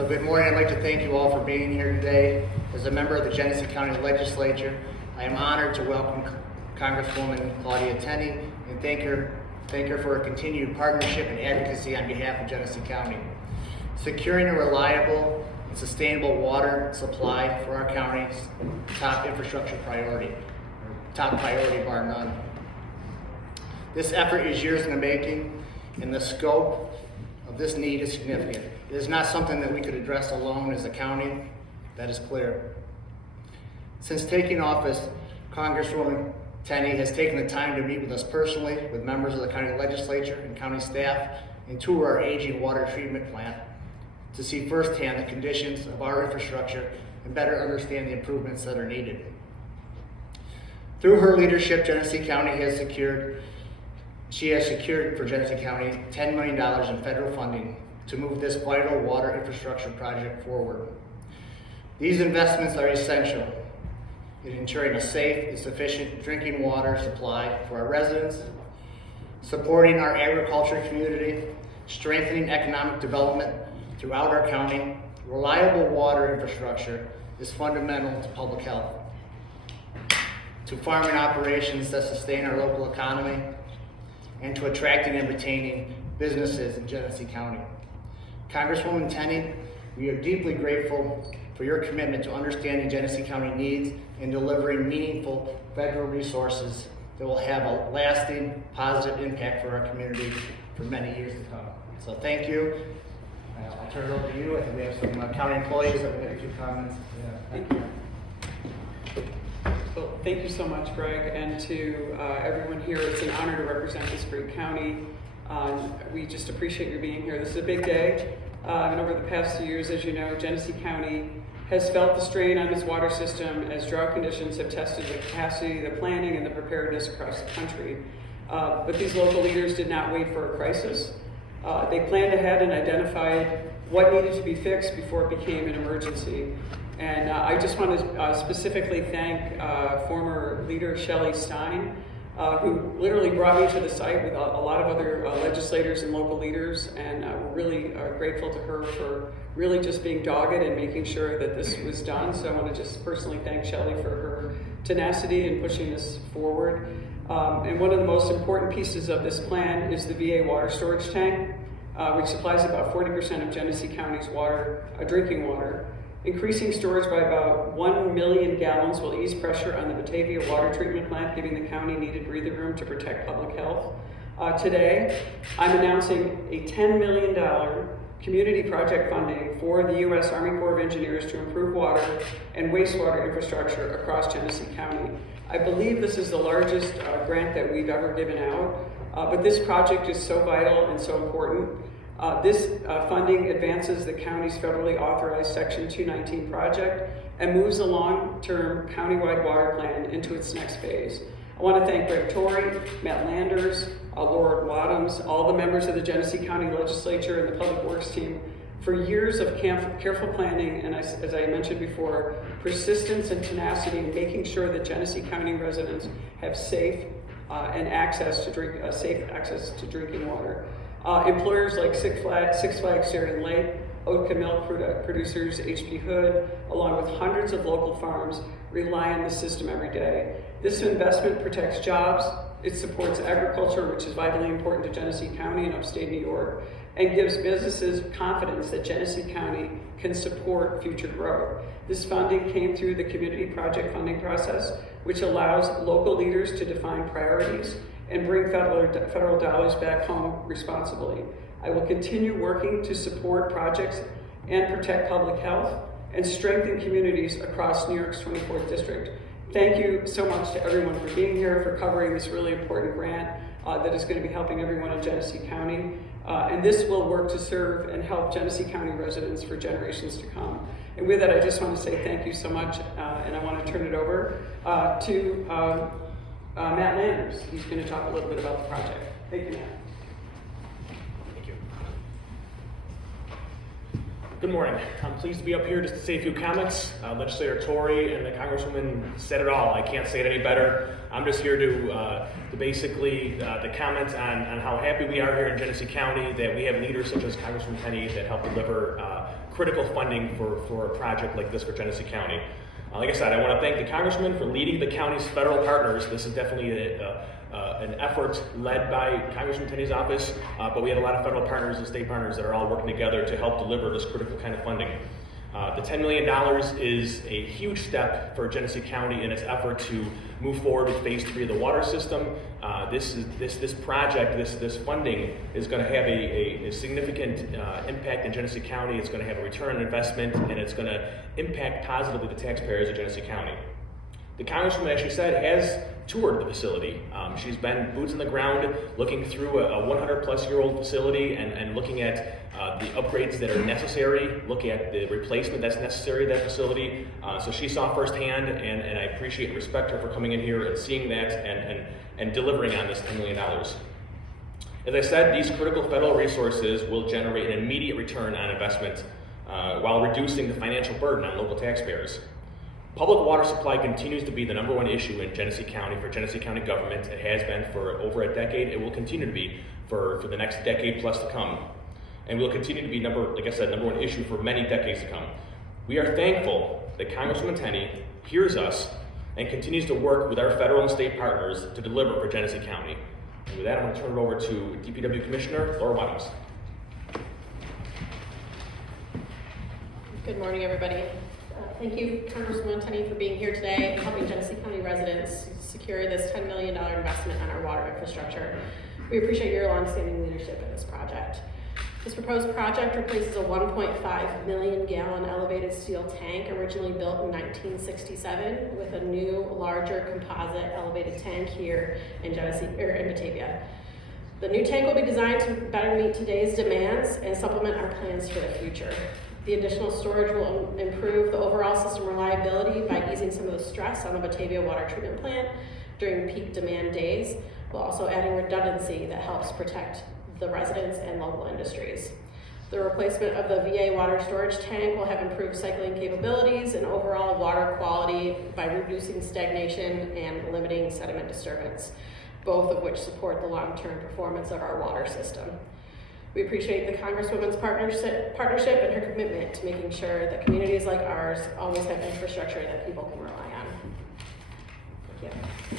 So good morning. I'd like to thank you all for being here today. As a member of the Genesee County Legislature, I am honored to welcome Congresswoman Claudia Tenney and thank her for her continued partnership and advocacy on behalf of Genesee County. Securing a reliable and sustainable water supply for our county's top infrastructure priority, top priority bar none. This effort is years in the making, and the scope of this need is significant. It is not something that we could address alone as a county, that is clear. Since taking office, Congresswoman Tenney has taken the time to meet with us personally, with members of the county legislature and county staff, and tour our aging water treatment plant to see firsthand the conditions of our infrastructure and better understand the improvements that are needed. Through her leadership, Genesee County has secured for Genesee County $10 million in federal funding to move this vital water infrastructure project forward. These investments are essential in ensuring a safe and sufficient drinking water supply for our residents, supporting our agriculture community, strengthening economic development throughout our county. Reliable water infrastructure is fundamental to public health, to farming operations that sustain our local economy, and to attracting and retaining businesses in Genesee County. Congresswoman Tenney, we are deeply grateful for your commitment to understanding Genesee County needs and delivering meaningful federal resources that will have a lasting positive impact for our community for many years to come. So thank you. I'll turn it over to you. I think we have some county employees that will make a few comments. Thank you. Well, thank you so much, Greg, and to everyone here. It's an honor to represent this great county. We just appreciate your being here. This is a big day, and over the past few years, as you know, Genesee County has felt the strain on its water system as drought conditions have tested the capacity, the planning, and the preparedness across the country. But these local leaders did not wait for a crisis. They planned ahead and identified what needed to be fixed before it became an emergency. And I just want to specifically thank former leader Shelley Stein, who literally brought me to the site with a lot of other legislators and local leaders, and we're really grateful to her for really just being dogged and making sure that this was done. So I want to just personally thank Shelley for her tenacity in pushing this forward. And one of the most important pieces of this plan is the VA water storage tank, which supplies about 40% of Genesee County's drinking water. Increasing storage by about 1 million gallons will ease pressure on the Batavia water treatment plant, giving the county needed breathing room to protect public health. Today, I'm announcing a $10 million community project funding for the U.S. Army Corps of Engineers to improve water and wastewater infrastructure across Genesee County. I believe this is the largest grant that we've ever given out, but this project is so vital and so important. This funding advances the county's federally authorized Section 219 project and moves the long-term countywide water plan into its next phase. I want to thank Greg Torrey, Matt Landers, Laura Wadhams, all the members of the Genesee County Legislature and the Public Works team for years of careful planning and, as I mentioned before, persistence and tenacity in making sure that Genesee County residents have safe access to drinking water. Employers like Six Flags Syrian Lake, Oatka Milk producers, HB Hood, along with hundreds of local farms, rely on the system every day. This investment protects jobs, it supports agriculture, which is vitally important to Genesee County and upstate New York, and gives businesses confidence that Genesee County can support future growth. This funding came through the community project funding process, which allows local leaders to define priorities and bring federal dollars back home responsibly. I will continue working to support projects and protect public health and strengthen communities across New York's 24th district. Thank you so much to everyone for being here, for covering this really important grant that is going to be helping everyone in Genesee County. And this will work to serve and help Genesee County residents for generations to come. And with that, I just want to say thank you so much, and I want to turn it over to Matt Landers. He's going to talk a little bit about the project. Thank you, Matt. Thank you. Good morning. I'm pleased to be up here just to say a few comments. Legislator Torrey and the Congresswoman said it all. I can't say it any better. I'm just here to basically to comment on how happy we are here in Genesee County that we have leaders such as Congresswoman Tenney that help deliver critical funding for a project like this for Genesee County. Like I said, I want to thank the Congressman for leading the county's federal partners. This is definitely an effort led by Congresswoman Tenney's office, but we had a lot of federal partners and state partners that are all working together to help deliver this critical kind of funding. The $10 million is a huge step for Genesee County in its effort to move forward with Phase 3 of the water system. This project, this funding is going to have a significant impact in Genesee County. It's going to have a return on investment, and it's going to impact positively the taxpayers of Genesee County. The Congresswoman, as she said, has toured the facility. She's been boots on the ground, looking through a 100-plus-year-old facility and looking at the upgrades that are necessary, looking at the replacement that's necessary at that facility. So she saw firsthand, and I appreciate and respect her for coming in here and seeing that and delivering on this $10 million. As I said, these critical federal resources will generate an immediate return on investment while reducing the financial burden on local taxpayers. Public water supply continues to be the #1 issue in Genesee County for Genesee County government. It has been for over a decade. It will continue to be for the next decade plus to come. And will continue to be, like I said, #1 issue for many decades to come. We are thankful that Congresswoman Tenney hears us and continues to work with our federal and state partners to deliver for Genesee County. And with that, I'm going to turn it over to DPW Commissioner Laura Bottoms. Good morning, everybody. Thank you, Congresswoman Tenney, for being here today and helping Genesee County residents secure this $10 million investment on our water infrastructure. We appreciate your longstanding leadership in this project. This proposed project replaces a 1.5 million gallon elevated steel tank originally built in 1967 with a new, larger composite elevated tank here in Batavia. The new tank will be designed to better meet today's demands and supplement our plans for the future. The additional storage will improve the overall system reliability by easing some of the stress on the Batavia water treatment plant during peak demand days, while also adding redundancy that helps protect the residents and local industries. The replacement of the VA water storage tank will have improved cycling capabilities and overall water quality by reducing stagnation and limiting sediment disturbance, both of which support the long-term performance of our water system. We appreciate the Congresswoman's partnership and her commitment to making sure that communities like ours always have infrastructure that people can rely on. Thank you.